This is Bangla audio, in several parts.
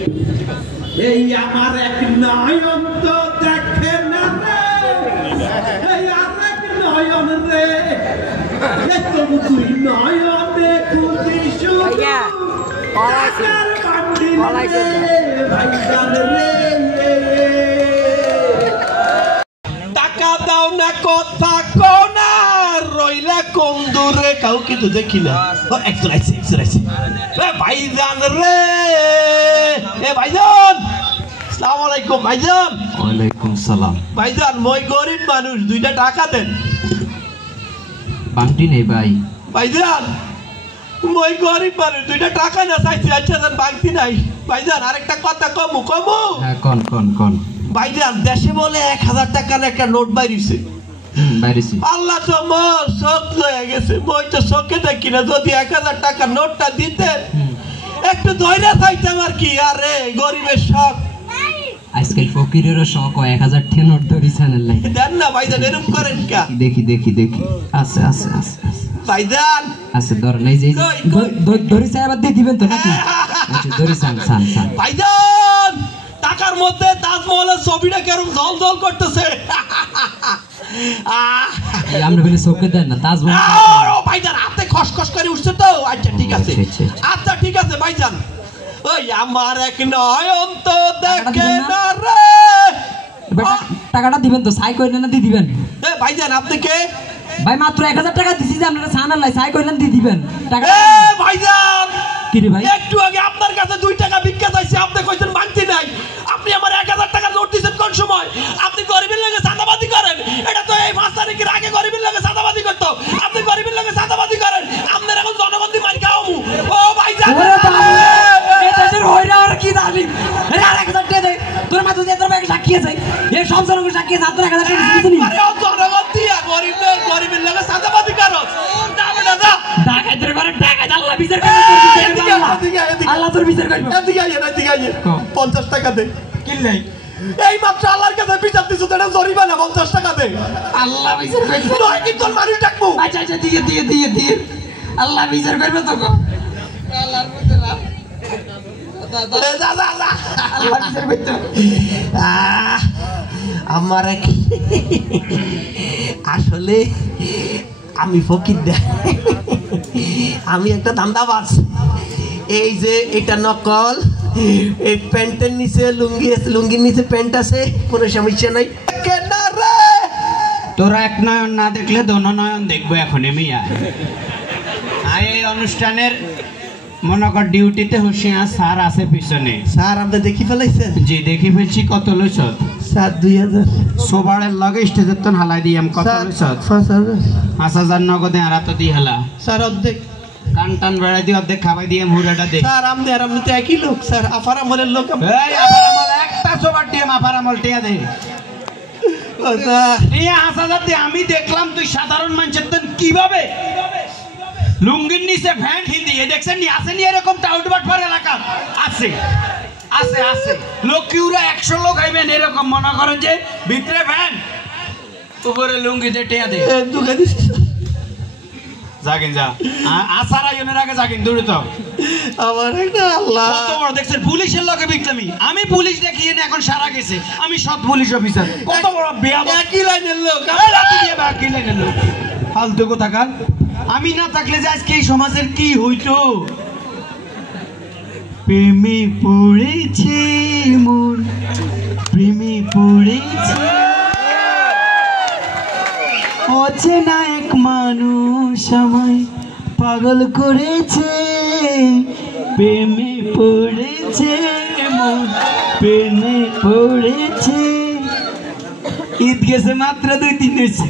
এই আমার এক নয়ন তো দেখে না রে, এই আর এক নয়ন রে, তবু তুই নয়নে খুঁজি শুধু টাকার বান্ডিল রে, ভাইজান রে। টাকা দাও না কথা কও না, রইলা কোন দূরে কাউকে তো দেখি না। একজন আছে ভাইজান রে, এ ভাইজান আসসালামু আলাইকুম। ভাইজান ওয়ালাইকুম সালাম। ভাইজান মই গরিব মানুষ, 2টা টাকা দেন। বাংটি নেই ভাই। ভাইজান মই গরিব মানুষ, 2টা টাকা না চাইছি। আচ্ছা দেন, বাংটি নাই। ভাইজান আরেকটা কথা কমু। হ্যাঁ কোন ভাইজান দেশে বলে 1000 টাকার একটা নোট বাইরিছে। বাইরেছি। আল্লাহ তো মোর চোখ লয়ে গেছে, মই তো চোখে দেখি না। যদি 1000 টাকার নোটটা দিতেন একটু ধৈর্য চাইতাম আর কি। আরে গরিবের শখ, আজকাল ফকিরেরও শখ হয়। 1000 টাকা নোট ধরিছেন আল্লাহ। দেন না ভাইজান, এরকম করেন কা? দেখি আছে ভাইজান আছে, ধর নাই যে ধরিছে, আবার দিয়ে দিবেন তো নাকি? আচ্ছা ধরিছেন সান। ভাইজান টাকার মধ্যে তাজমহলের ছবিটা কেরম ঝলঝল করতেছে। আমরা বলি চোখে দেন না তাজমহল। ভাইজান হাতে খসখস করে উঠছে তো। আচ্ছা ঠিক আছে, আচ্ছা ঠিক আছে ভাইজান। ওই আমার এক নয়ন তো দেখে না রে। টাকাটা দিবেন তো, সাই কইলেন না দিয়ে দিবেন। ভাইজান আপনি কে? ভাই মাত্র 1000 টাকা দিছি যে আপনারা সান আল্লাহ, সাই কইলেন দিয়ে দিবেন টাকা। ভাইজান কি রে ভাই, একটু আগে আপনার কাছে 2 টাকা ভিক্ষা চাইছি, আপনি কইছেন বাংতি নাই। আপনি আমার 1000 টাকা নোট দিয়েছেন কোন সময়? আপনি গরিবের লগে চাঁদাবাজি করেন। এটা তো এই 5 তারিখের আগে গরিবের লগে চাঁদাবাজি করতো। আপনি গরিবের লগে চাঁদাবাজি করেন, আপনার এখন জনগণ দিয়ে মারি খাওয়ামু। ও ভাইজান এই দেশের হইরা আর কি জানি। আরে 1000 টাকা দে, তোর মাথা দিয়ে তোর ব্যাগ সাক্ষী আছে। এই সব জনগণ সাক্ষী আছে, আপনার 1000 টাকা দিছেনি। আরে ও জনগণ দিয়া গরিবের লগে চাঁদাবাজি করো। যাবে না যা। ডাকাতের ঘরে ডাকাত আল্লাহ বিচার করবে। আল্লাহ তোর বিচার করবে। এদিকে আইয়ে 50 টাকা দে। কিনলাই এই মাত্র আল্লাহর কাছে বিচার দিছো, এটা জরিমানা। 50 টাকা দে। আল্লাহ বিচার করবে। নয় কি তোর মানুষ ডাকবো? আচ্ছা দিয়ে আল্লাহ বিচার করবে তো। আল্লাহর মধ্যে রাখ আল্লাহ বিচার করতে। আমার এক আসলে আমি ফকির দে, আমি একটা ধান্দাবাজ। এই যে এটা নকল, এই প্যান্টের নিচে লুঙ্গি আছে, লুঙ্গির নিচে প্যান্ট আছে, কোনো সমস্যা নাই। কেন রে তোরা এক নয়ন না দেখলে দোনো নয়ন দেখবো এখন। আমি এই অনুষ্ঠানের মনে কর ডিউটিতে হুঁশিয়ার স্যার আছে পিছনে। স্যার আপনি দেখি ফেলাইছেন? জি দেখি ফেলছি। কত লইছ? স্যার 2000। সবারের লগে স্টেজের তো হালাই দিয়াম। কত লইছ? 5000 নগদে। আর তো দি হেলা স্যার অর্ধেক কান টান বেড়াই দিয়ে অর্ধেক খাবাই দিয়ে মুড়াটা দে। স্যার আপনি তো একই লোক স্যার, আফার আমলের লোক। এই আফার আমল একটা সবার দিয়ে আফার আমল টিয়া দে। এই 5000 দিয়ে আমি দেখলাম তুই সাধারণ মানুষের দেন কিভাবে লুঙ্গির নিচে ভ্যান্ট হিন্দি দেখছেন নি? আসেনি এরকম টাউটবাট পর এলাকা? আছে লোক কিউরা 100 লোক আইবেন এরকম মনে করেন যে ভিতরে ভ্যান উপরে লুঙ্গিতে টিয়া দে। জাগেন যা আসারা জনের আগে জাগেন দূরে তো। আমার একটা আল্লাহ কত বড় দেখছেন পুলিশের লগে বিক্রমি। আমি পুলিশ দেখিয়ে না এখন সারা গেছে। আমি সৎ পুলিশ অফিসার। কত বড় বেয়া একই লাইনের লোক। একই লাইনের লোক ফালতু কোথাকার। আমি না থাকলে যে আজকে এই সমাজের কি হইতো। প্রেমে পড়েছে মোর, প্রেমে পড়েছে অচেনা এক মানুষ আমায় পাগল করেছে। প্রেমে পড়েছে মোর, প্রেমে পড়েছে। ঈদ গেছে মাত্র 2-3 হয়েছে।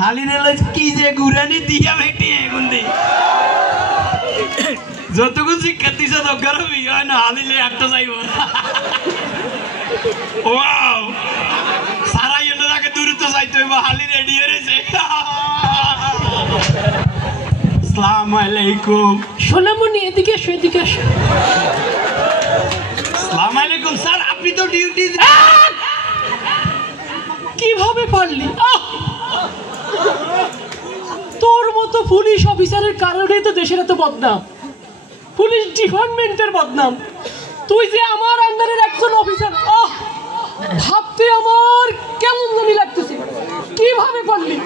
হালির কি যে গুরানি দিয়া বেটি এখন দে যতক্ষণ শিক্ষা দিছে দরকার হয় না। হালিলে একটা যাইব ওয়াও সারা জনের আগে দূরে তো যাইতে হইব। হালি রেডি হয়েছে। আসসালামু আলাইকুম। সোনামণি এদিকে এসো, এদিকে এসো। আসসালামু আলাইকুম স্যার, আপনি তো ডিউটি। কিভাবে পারলি? তোর মতো পুলিশ অফিসারের কারণেই তো দেশের এত বদনাম। পুলিশ ডিপার্টমেন্টের বদনাম। তুই যে আমার আন্ডারের একজন অফিসার, ভাবতে আমার কেমন জানি লাগতেছে। কিভাবে পারলি?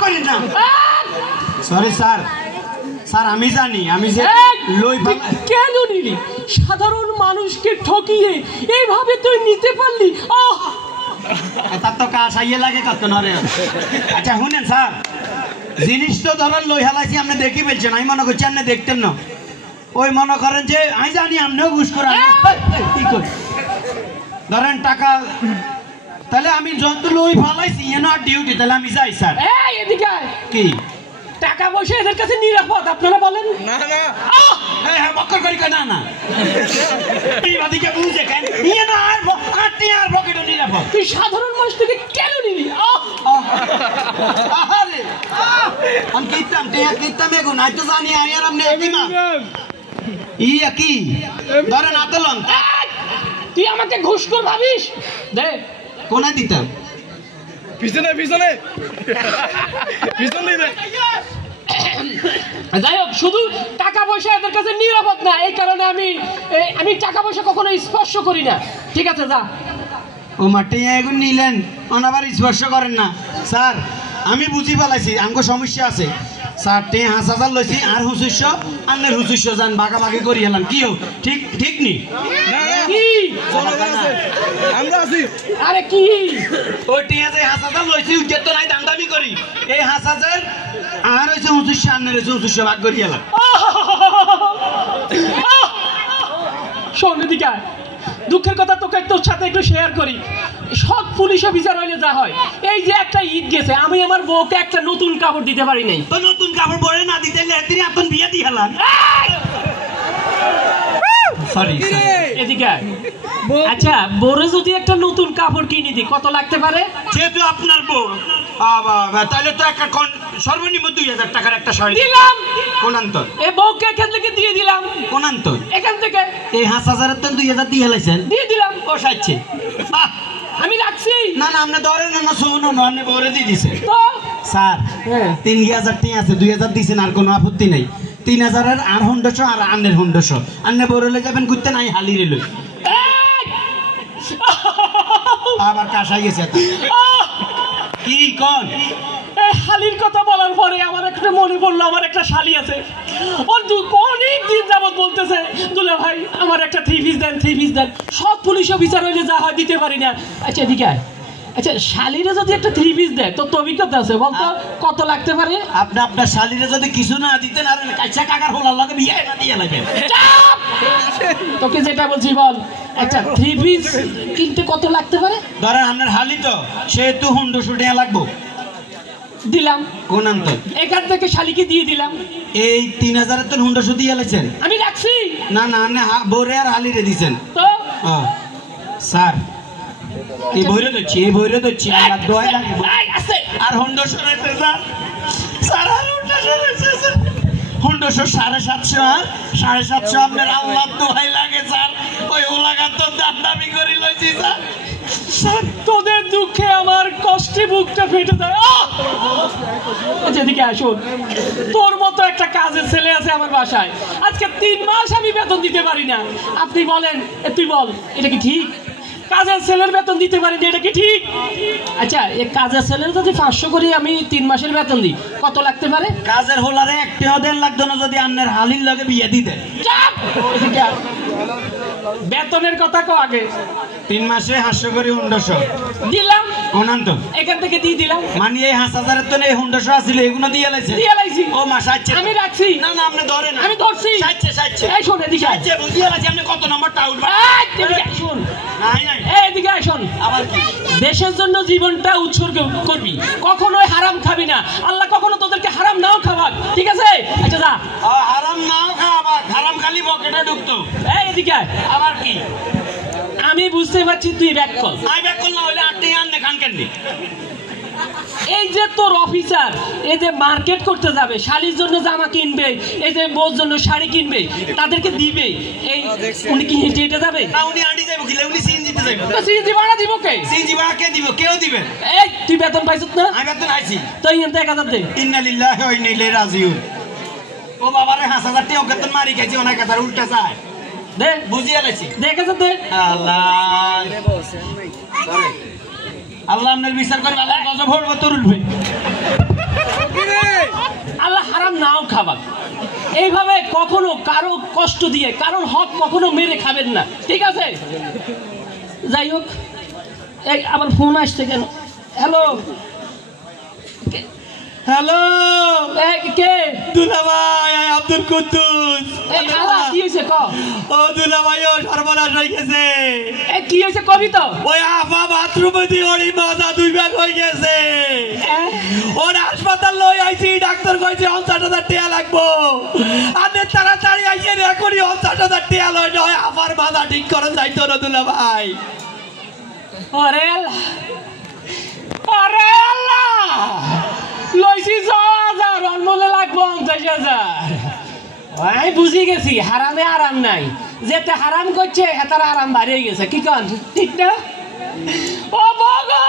করি না, সরি স্যার। স্যার আমি জানি, আমি যে লই তুই কেন নিলি? সাধারণ মানুষকে ঠকিয়ে এইভাবে তুই নিতে পারলি? তার তো কাজ আইয়ে লাগে কত নরে। আচ্ছা শুনেন স্যার, জিনিস তো ধরেন লই হালাইছি, আপনি দেখি বলছেন, আমি মনে করছি আপনি দেখতেন না। ওই মনে করেন যে আমি জানি আপনিও ঘুষ করে কি করি ধরেন টাকা, তাহলে আমি যত লই ফালাইছি আর ডিউটি, তাহলে আমি যাই স্যার। এদিকে আয়। কি টাকা পয়সা এদের কাছে নিরাপদ আপনারা বলেন? না না, হ্যাঁ বক্কর করি না না, এই বাদিকে বুঝে কেন ইয়ে না, আর টিয়ার পকেটে নিরাপদ। তুই সাধারণ মানুষ থেকে কেন নিলি? আরে আমি কিতাম টিয়া কিতাম এগো নাই তো জানি আমি আর আপনি একই না ইয়া কি ধরেন আতলন। তুই আমাকে ঘুষখোর ভাবিস? দে কোনা দিতাম পিছনে পিছনে পিছনে দে। যাই হোক, শুধু টাকা পয়সা এদের কাছে নিরাপদ না, এই কারণে আমি টাকা পয়সা কখনো স্পর্শ করি না। ঠিক আছে যা। ও মাঠে এখন নিলেন, অনাবার স্পর্শ করেন না স্যার। আমি বুঝি পালাইছি আমগো সমস্যা আছে স্যার। 5,000 লইছি আর হুসুস্য আন্নের হুসুস্য যান ভাগাভাগি করি এলাম। কি হোক ঠিক ঠিক নি কি জনগণ আছে, আমরা আছি। আরে কি ওই টিয়া যে 5,000 লইছি উজ্জত নাই দামদামি করি, এই 5,000 আর হইছে হুসুস্য আন্নের হইছে হুসুস্য ভাগ করি এলাম। শোন এদিকে আয়। দুঃখের কথা তোকে তোর সাথে একটু শেয়ার করি। সব পুলিশ অফিসার হইলে যা হয়, এই যে একটা ঈদ গেছে, আমি আমার বউকে একটা নতুন কাপড় দিতে পারি নাই। তো নতুন কাপড় পরে না দিতে তিনি আপন বিয়ে দিয়ে হেলান। সরি এদিকে আয়। আচ্ছা, বউরে যদি একটা নতুন কাপড় কিনে দিই কত লাগতে পারে? যেহেতু আপনার বউ তাহলে তো একটা সর্বনিম্ন 2,000 টাকার একটা শাড়ি দিলাম। কোন অন্তর? এই বউকে এখান থেকে দিয়ে দিলাম। কোন অন্তর? এখান থেকে এই 5,000 এর তো 2,000 দিয়ে হেলাইছেন। দিয়ে দিলাম। ও সাইছে আমি রাখছি না না, আপনি ধরেন না, শুনুন আপনি বউরে দিয়ে দিছে তো। স্যার। হ্যাঁ। 3,000 টাকা আছে, 2,000 দিছেন, আর কোনো আপত্তি নাই। 3,000 এর আর 100 আর আন্নের 100 আন্নে বউরে লই যাবেন ঘুরতে, নাই হালিরে লই আবার কাশাই গেছে। কি কোন শালির কথা বলার পরে আমার একটা মনে পড়লো, আমার একটা শালি আছে। ওর অনেক দিন যাবত বলতেছে, দুলা ভাই আমার একটা 3 পিস দেন, 3 পিস দেন। সব পুলিশ অফিসার হইলে যা হয় দিতে পারি না। আচ্ছা এদিকে আয়। আচ্ছা, শালিরে যদি একটা 3 পিস দেয় তো অভিজ্ঞতা আছে, বলতো কত লাগতে পারে? আপনি আপনার শালিরে যদি কিছু না দিতেন আর কাঁচা কাকার হোলার লাগে বিয়ে না দিয়ে লাগবেন। তোকে যেটা বলছি বল, একটা 3 পিস কিনতে কত লাগতে পারে? ধরেন আপনার হালি তো সেহেতু 100 টাকা লাগবো। দিলাম। কোন অন্তর? এখান থেকে শালিকে দিয়ে দিলাম। এই 3,000 এর তো 100 দিয়ে হেলেছেন। আমি রাখছি। না না, আপনি বউরে আর হালিরে দিছেন। তো স্যার এই বইরে দচ্ছি, এই বইরে দচ্ছি আমার দোয়াই লাগে আছে আর 100 রয়েছে স্যার। স্যার আর 100 রয়েছে স্যার, 100 750 আর 750 আপনার আল্লাহ দোয়াই লাগে স্যার। ওই ওলাগার তো দাবি করে লইছি স্যার। স্যার তোদের দুঃখে আমার কষ্টে বুকটা ফেটে যায়। আচ্ছা এদিকে আসুন, তোর মতো একটা কাজের ছেলে আছে আমার বাসায়, আজকে 3 মাস আমি বেতন দিতে পারি না। আপনি বলেন, তুই বল এটা কি ঠিক? কাজের ছেলের বেতন দিতে পারি না, এটা কি ঠিক? আচ্ছা এই কাজের ছেলের যদি 500 করে আমি 3 মাসের বেতন দিই কত লাগতে পারে? কাজের হোলারে 1,000 লাগতো না যদি আপনার হালির লগে বিয়ে দিতেন। চাপ! এদিকে আয়। বেতনের কথা কো আগে। 3 মাসে 500 করে 100 দিলাম। অনন্ত এখান থেকে দিয়ে দিলাম। মানে এই 5,000 এর তো এই 100 আছিল, এগুলো দিয়ে লাইছে। দিয়ে লাইছি। ও মা সাইছে। আমি রাখছি। না না, আপনি ধরেন। আমি ধরছি। সাইছে। এই শোন এদিকে আয়। সাইছে বুঝিয়ে লাইছে, আপনি কত নম্বরটা উঠবা? এদিকে আয় শোন। নাই নাই, এই এদিকে আয় শোন। আবার কি? দেশের জন্য জীবনটা উৎসর্গ করবি, কখনোই হারাম খাবি না। আল্লাহ কখনো তোদেরকে হারাম নাও খাওয়াক, ঠিক আছে? আচ্ছা যা। হারাম নাও খাওয়া, হারাম খালি পকেটে ঢুকতো। এই এদিকে আয়। আবার কি? আমি বুঝতে পারছি তুই ব্যাক কর। আই ব্যাক করলাম হইলে 8 টাকা আনলে খান কেন? এই যে তোর অফিসার, এই যে মার্কেট করতে যাবে, শাড়ির জন্য জামা কিনবে, এই যে বউর জন্য শাড়ি কিনবে, তাদেরকে দিবে, এই উনি কি হেঁটে হেঁটে যাবে? না, উনি আন্টি যাইব কি? উনি সিএনজিতে যাইব। তো সিএনজি ভাড়া দিব কে? সিএনজি ভাড়া কে দিব? কেউ দিবেন। এই তুই বেতন পাইছত না? আমি বেতন আইছি। তো এখান থেকে 1000 দে। ইন্না লিল্লাহি ওয়া ইন্না ইলাইহি রাজিউন। ও বাবারে 5,000 টাকা বেতন মারি খাইছি, অনেক কথা উল্টা যায়। দে বুঝিয়ে গেছি দেখেছ দে আল্লাহ আল্লাহ আপনার বিচার করে আল্লাহ গজব হবে তরুণ ভাই আল্লাহ হারাম নাও খাবার এইভাবে কখনো কারো কষ্ট দিয়ে কারোর হক কখনো মেরে খাবেন না ঠিক আছে যাই হোক এই আবার ফোন আসছে কেন হ্যালো হ্যালো কে দুলা ভাই আব্দুল কুদ্দুস এই আল্লাহ কি হয়েছে ক ও দুলা ভাই ও সর্বনাশ হয়ে গেছে এই কি হয়েছে কবি তো ওই আফা বাথরুমে দিয়ে ওরই মাজা 2 ভাগ হয়ে গেছে ওর হাসপাতাল লই আইছি ডাক্তার কইছে ৫০,০০০ টাকা লাগবো আপনি তাড়াতাড়ি আইছেন এখনই ৫০,০০০ টাকা লই নয় আমার মাজা ঠিক করে যাইতো না দুলা ভাই আরে আল্লাহ আরে আল্লাহ লইছি ৬,০০০ অনমলে লাগবো ৫০,০০০ আমি বুঝি গেছি হারামে আরাম নাই যেতে হারাম করছে হেতার আরাম বাড়িয়ে গেছে কি কন ঠিক না ও ভগবান